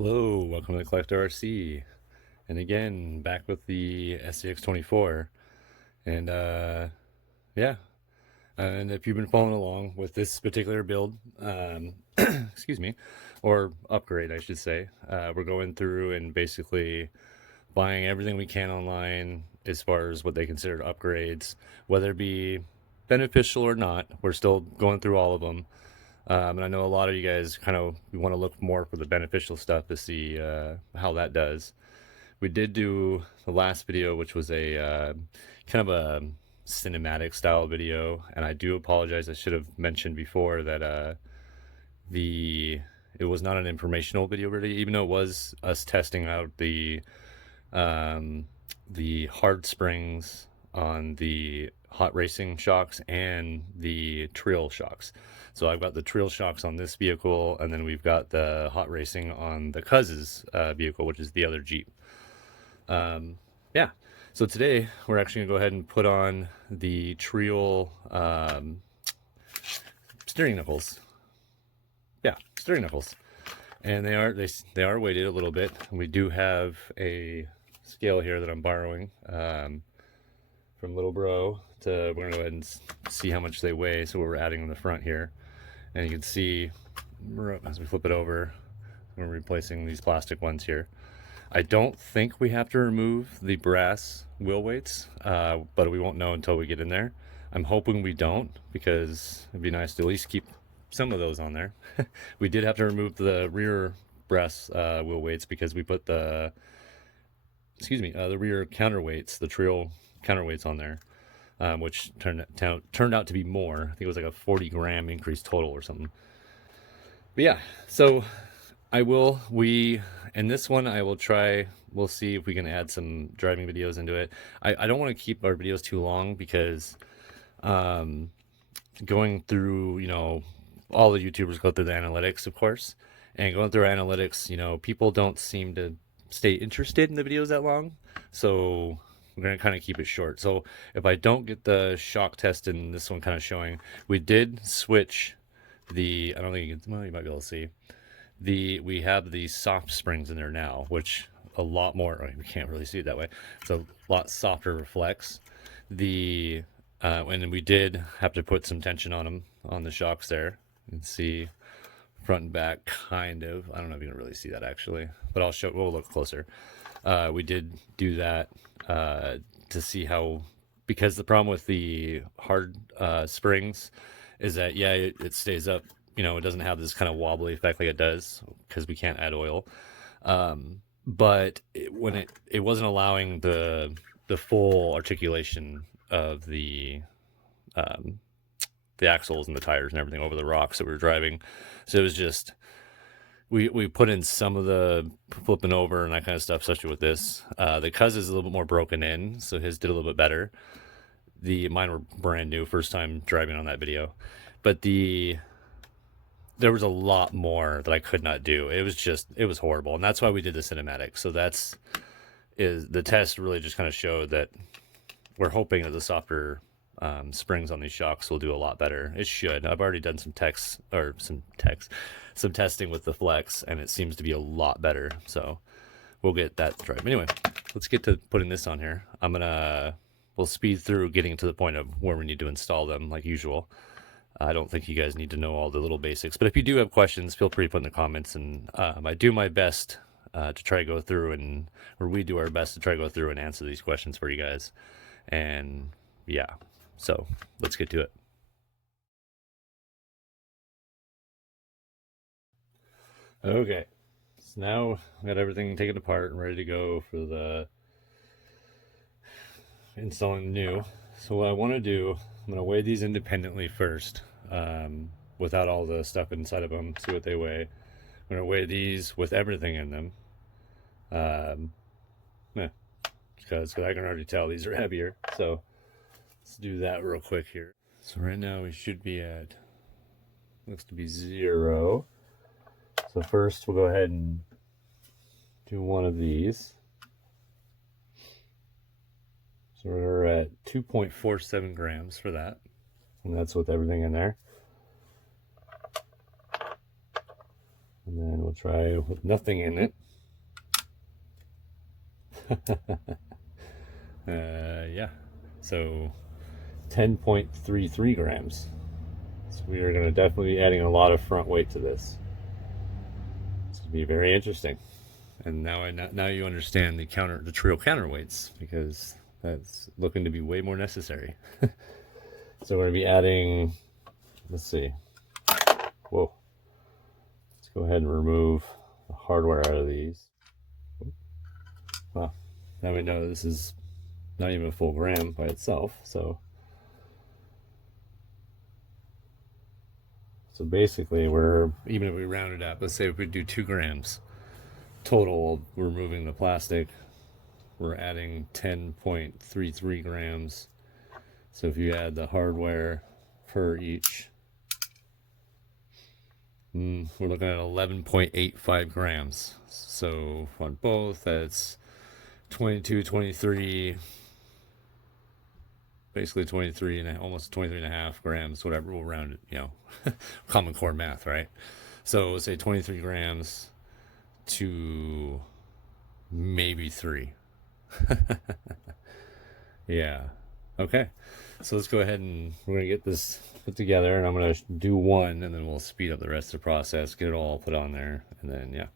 Hello, welcome to the Collector RC. And again, back with the SCX24. And yeah, and if you've been following along with this particular build, excuse me, or upgrade, I should say, we're going through and basically buying everything we can online as far as what they consider upgrades, whether it be beneficial or not. We're still going through all of them. And I know a lot of you guys kind of want to look more for the beneficial stuff to see how that does. We did do the last video, which was a kind of a cinematic style video, and I do apologize. I should have mentioned before that it was not an informational video really, even though it was us testing out um, the hard springs on the hot racing shocks and the Treal shocks. So I've got the Treal shocks on this vehicle, and then we've got the hot racing on the Cuz's vehicle, which is the other Jeep. Yeah, so today we're actually gonna go ahead and put on the Treal steering knuckles. Yeah, steering knuckles, and they are weighted a little bit. We do have a scale here that I'm borrowing from Little Bro. We're gonna go ahead and see how much they weigh. So we're adding on the front here, and you can see as we flip it over, we're replacing these plastic ones here. I don't think we have to remove the brass wheel weights, but we won't know until we get in there. I'm hoping we don't, because it'd be nice to at least keep some of those on there. We did have to remove the rear brass wheel weights because we put the rear counterweights, the Treal counterweights on there, which turned out to be more. I think it was like a 40-gram increase total or something. But yeah, so in this one I will try, we'll see if we can add some driving videos into it. I don't want to keep our videos too long because going through, all the YouTubers go through the analytics, of course, and going through analytics, people don't seem to stay interested in the videos that long. So we're going to kind of keep it short. So if I don't get the shock test in this one kind of showing, we did switch I don't think you might be able to see. We have the soft springs in there now, which a lot more, we can't really see it that way. It's a lot softer reflex. And we did have to put some tension on them, on the shocks there. You can see front and back, kind of. I don't know if you can really see that actually, but we'll look closer. We did do that to see how, because the problem with the hard springs is that, yeah, it stays up. It doesn't have this kind of wobbly effect like it does because we can't add oil. But it wasn't allowing the full articulation of the axles and the tires and everything over the rocks that we were driving. So it was just, we put in some of the flipping over and that kind of stuff, especially with this. The Cuz is a little bit more broken in, so his did a little bit better. Mine were brand new, first time driving on that video. But there was a lot more that I could not do. It was horrible. And that's why we did the cinematic. So the test really just kind of showed that we're hoping that the softer springs on these shocks will do a lot better. It should. I've already done some testing with the flex, and it seems to be a lot better. So we'll get that drive. Anyway, let's get to putting this on here. We'll speed through getting to the point of where we need to install them like usual. I don't think you guys need to know all the little basics, but if you do have questions, feel free to put in the comments, and I do my best to try to go through we do our best to try to go through and answer these questions for you guys. And yeah, so let's get to it. Okay, so now we got everything taken apart and ready to go for the installing new. So what I want to do, I'm going to weigh these independently first, without all the stuff inside of them, see what they weigh. I'm going to weigh these with everything in them. Because I can already tell these are heavier. So let's do that real quick here. So right now we should be at, looks to be 0. So first we'll go ahead and do one of these. So we're at 2.47 grams for that. And that's with everything in there. And then we'll try with nothing in it. Yeah, so 10.33 grams. So we are going to definitely be adding a lot of front weight to this. It's going to be very interesting. And now you understand the Treal counterweights, because that's looking to be way more necessary. So we're going to be adding, let's see. Whoa. Let's go ahead and remove the hardware out of these. Well, now we know this is not even a full gram by itself. So basically, even if we round it up, let's say if we do 2 grams total, removing the plastic, we're adding 10.33 grams. So if you add the hardware per each, we're looking at 11.85 grams. So on both, that's 22, 23, basically 23 and almost 23 and a half grams, whatever. We'll round it, common core math, right? So let's say 23 grams to maybe 3. Yeah. Okay. So let's go ahead and we're going to get this put together, and I'm going to do one, and then we'll speed up the rest of the process, get it all put on there, and then, yeah.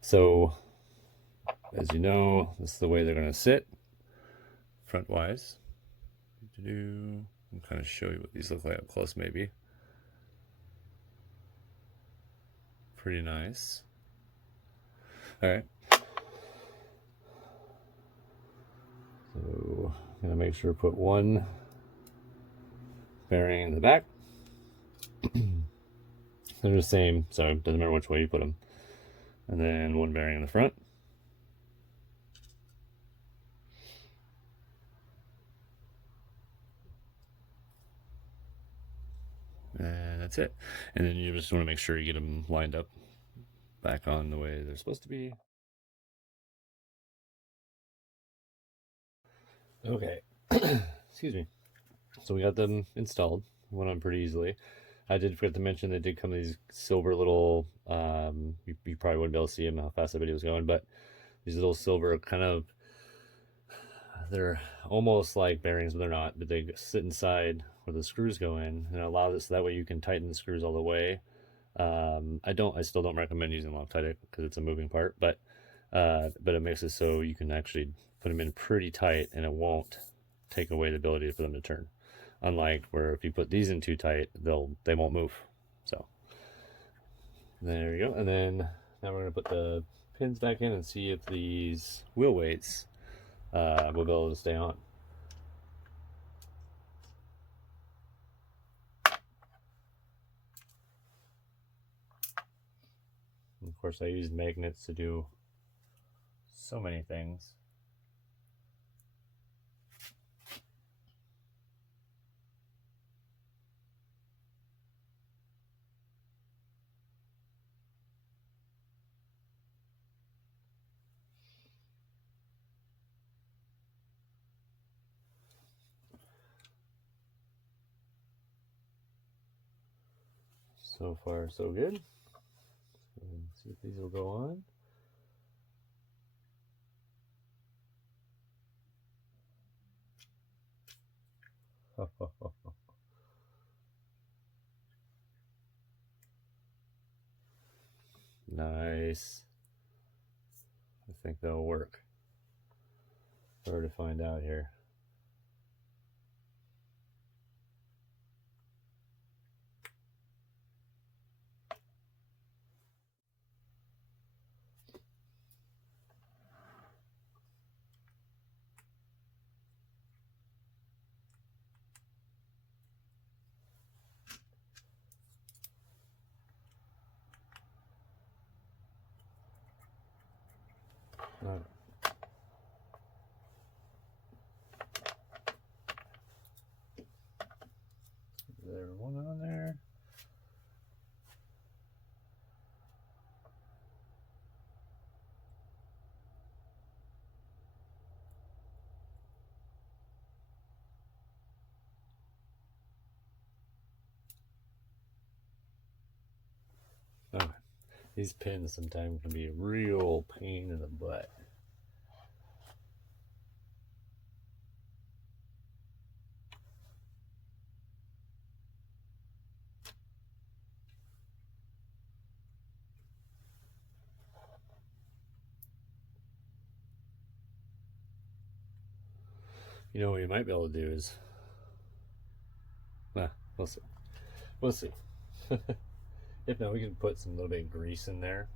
So, as you know, this is the way they're going to sit, front-wise. I'll kind of show you what these look like up close, maybe. Pretty nice. All right. So, I'm going to make sure to put one bearing in the back. They're the same, so it doesn't matter which way you put them. And then one bearing in the front. And that's it. And then you just want to make sure you get them lined up back on the way they're supposed to be. Okay. Excuse me. So we got them installed. Went on pretty easily. I did forget to mention they did come in these silver little, you probably wouldn't be able to see them how fast the video was going, but these little silver kind of, they're almost like bearings, but they're not. But they sit inside where the screws go in, and it allows it so that way you can tighten the screws all the way. I still don't recommend using Loctite because it's a moving part, but it makes it so you can actually put them in pretty tight, and it won't take away the ability for them to turn. Unlike where if you put these in too tight, they won't move. So there you go. And then now we're gonna put the pins back in and see if these wheel weights will be able to stay on. And of course, I use magnets to do so many things. So far, so good. Let's see if these will go on. Nice. I think that'll work. Hard to find out here. All right. Is there one on there? Okay. These pins sometimes can be a real pain in the butt. You know what you might be able to do is, we'll see. We'll see. If not, we can put some little bit of grease in there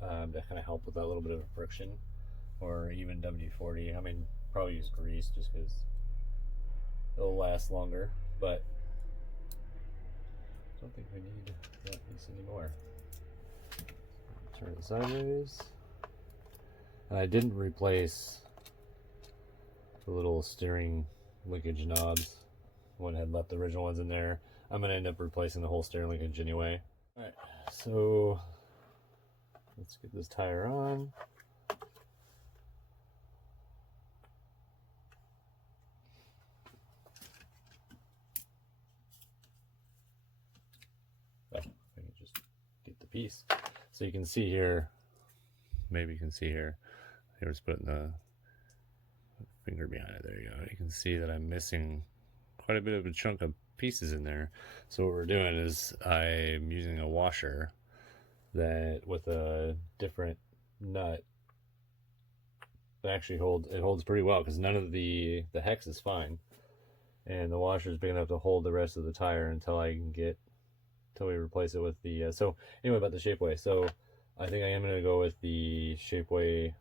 to kind of help with that little bit of friction, or even WD-40. I mean, probably use grease just because it'll last longer, but I don't think we need that piece anymore. Turn it sideways. And I didn't replace the little steering linkage knobs. One had left the original ones in there. I'm going to end up replacing the whole steering linkage anyway. Alright, so let's get this tire on. Oh, I can just get the piece. So you can see here, maybe you can see here, here's putting the finger behind it. There you go. You can see that I'm missing quite a bit of a chunk of pieces in there. So what we're doing is I'm using a washer that with a different nut that actually holds pretty well, because none of the hex is fine, and the washer is big enough to hold the rest of the tire until we replace it with the so anyway, about the Shapeways. So I think I am going to go with the Shapeways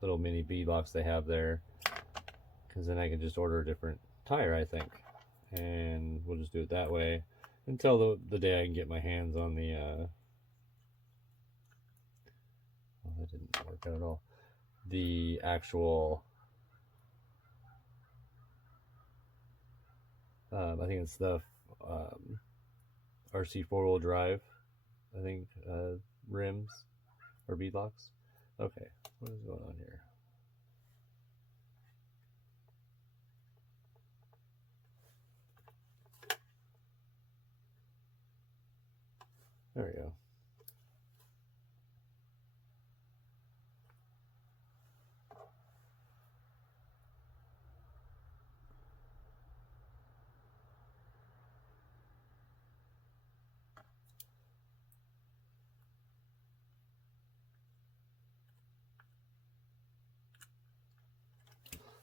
little mini bead locks they have there, because then I can just order a different tire, I think, and we'll just do it that way until the day I can get my hands on the well, that didn't work out at all, the actual I think it's the RC four-wheel drive, I think, rims or bead locks. Okay, what is going on here? There we go.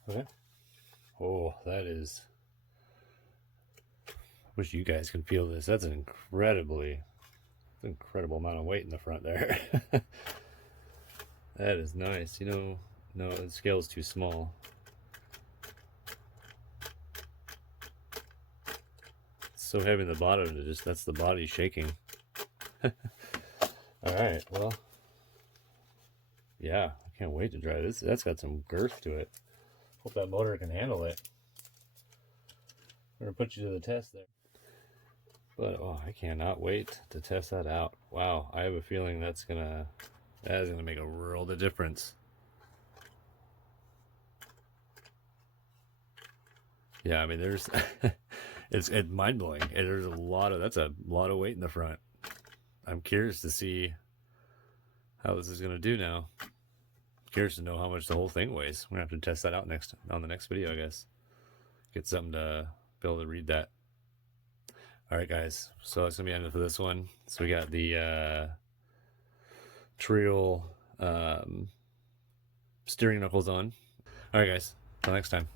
Okay. Oh, that is. I wish you guys could feel this. That's an incredible amount of weight in the front there. That is nice. You know, no, the scale's too small. It's so heavy in the bottom, that's the body shaking. Alright, well, yeah, I can't wait to drive this. That's got some girth to it. Hope that motor can handle it. I'm gonna put you to the test there. But oh, I cannot wait to test that out. Wow, I have a feeling that is gonna make a world of difference. Yeah, I mean, there's it's mind blowing. There's that's a lot of weight in the front. I'm curious to see how this is gonna do now. Curious to know how much the whole thing weighs. We're gonna have to test that out on the next video, I guess. Get something to be able to read that. All right, guys. So that's gonna be it for this one. So we got the Treal steering knuckles on. All right, guys. Till next time.